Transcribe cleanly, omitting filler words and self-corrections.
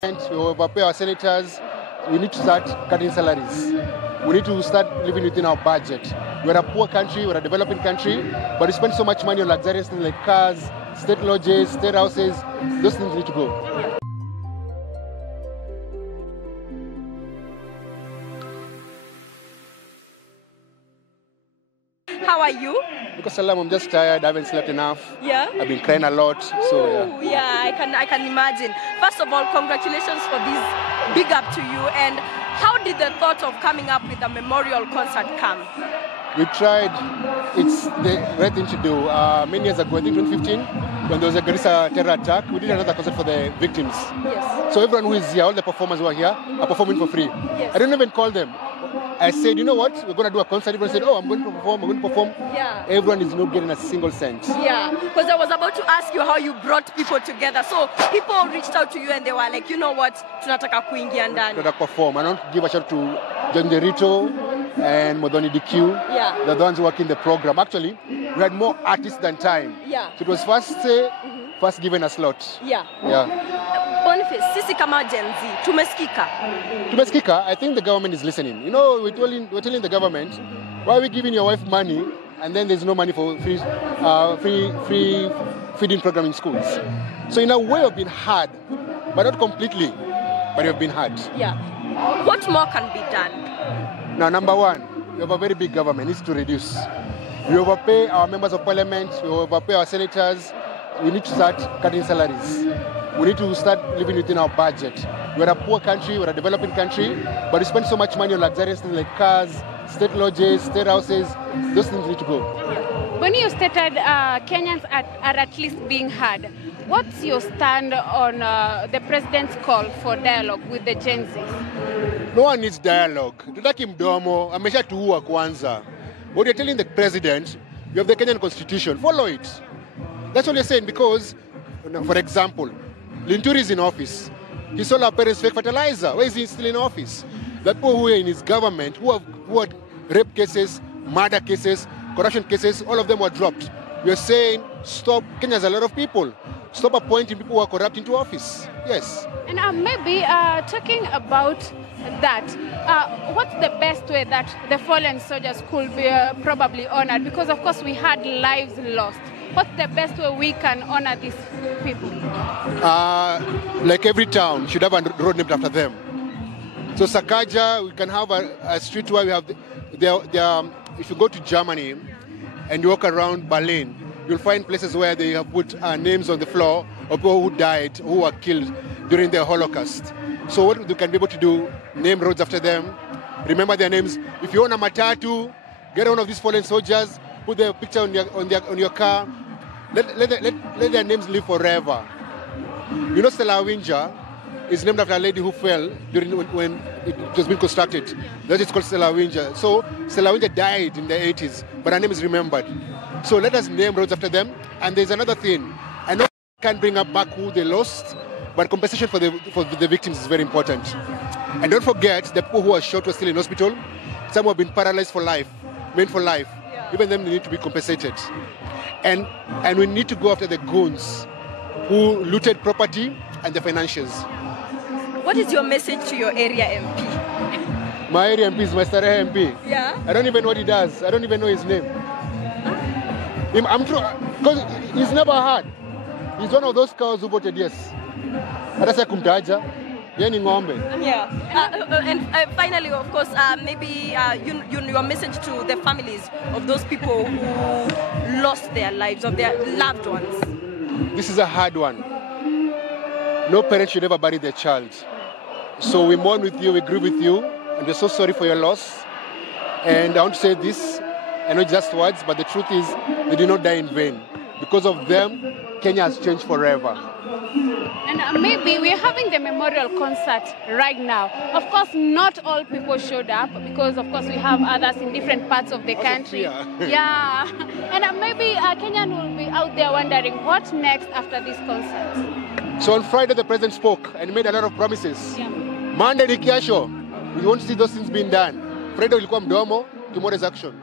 We overpay our senators. We need to start cutting salaries. We need to start living within our budget. We're a poor country, we're a developing country, but we spend so much money on luxurious things like cars, state lodges, state houses. Those things need to go. How are you? Because Salam, I'm just tired. I haven't slept enough. Yeah. I've been crying a lot. So Ooh, yeah, I can imagine. First of all, congratulations for this. Big up to you. And how did the thought of coming up with a memorial concert come? We tried. It's the right thing to do. Many years ago, I think 2015, when there was a Garissa terror attack, we did another concert for the victims. Yes. So everyone who is here, all the performers who are here, are performing for free. Yes. I didn't even call them. I said, you know what? We're going to do a concert. Everyone said, oh, I'm going to perform. Yeah. Everyone is not getting a single cent. Yeah, because I was about to ask you how you brought people together. So people reached out to you and they were like, you know what? Tunataka kuingia ndani. Tunataka perform. I want to give a shout to Genz and Modoni DQ. Yeah. They're the ones who work in the program. Actually, we had more artists than time. Yeah. So it was first given a slot. Yeah. Yeah. Boniface, sisi kama Genz, Tumesikika, I think the government is listening. You know, we're telling the government, why are we giving your wife money and then there's no money for free feeding program in schools? So in a way we've been hard, but not completely, but we've been hard. Yeah. What more can be done? Now, number one, we have a very big government. It needs to reduce. We overpay our members of parliament, we overpay our senators. We need to start cutting salaries. We need to start living within our budget. We're a poor country, we're a developing country, but we spend so much money on luxurious things like cars, state lodges, state houses. Those things need to go. When you stated Kenyans are at least being heard, what's your stand on the president's call for dialogue with the Genz? No one needs dialogue. Tutaki mdomo, ameshatuua kwanza. What you're telling the president, you have the Kenyan constitution, follow it. That's what you're saying, because, for example, Linturi is in office. He sold our parents fake fertilizer. Why is he still in office? The people who are in his government, who had rape cases, murder cases, corruption cases, all of them were dropped. You're saying, stop. Kenya has a lot of people. Stop appointing people who are corrupt into office. Yes. And maybe talking about that, what's the best way that the fallen soldiers could be probably honored? Because, of course, we had lives lost. What's the best way we can honor these people? Like every town should have a road named after them. So Sakaja, we can have a street where we have, if you go to Germany and you walk around Berlin, you'll find places where they have put names on the floor of people who died, who were killed during the Holocaust. So what we can be able to do, name roads after them, remember their names. If you own a matatu, get one of these fallen soldiers, put their picture on your car. Let their names live forever. You know, Stella Winja is named after a lady who fell during when it was being constructed. That is called Stella Winja. So Stella Winja died in the 80s, but her name is remembered. So let us name roads after them. And there's another thing. I know we can't bring up back who they lost, but compensation for the victims is very important. And don't forget the people who are shot were still in hospital. Some have been paralyzed for life, maimed for life. Even them need to be compensated. And we need to go after the goons who looted property and the financials. What is your message to your area MP? My area MP is my Starehe MP. Yeah? I don't even know what he does. I don't even know his name. I'm true, because he's never had. He's one of those cows who voted yes. Hata kumtaja. Yeni ngombe. Yeah. And finally, of course, maybe your message to the families of those people who lost their lives, of their loved ones. This is a hard one. No parent should ever bury their child. So we mourn with you, we grieve with you, and we're so sorry for your loss. And I want to say this, I know it's just words, but the truth is they did not die in vain. Because of them, Kenya has changed forever. And maybe we're having the memorial concert right now. Of course, not all people showed up because, of course, we have others in different parts of the country. Yeah. And maybe Kenyan will be out there wondering what next after this concert. So on Friday, the president spoke and made a lot of promises. Yeah. Monday, we won't see those things being done. Friday will come mdomo, tomorrow is action.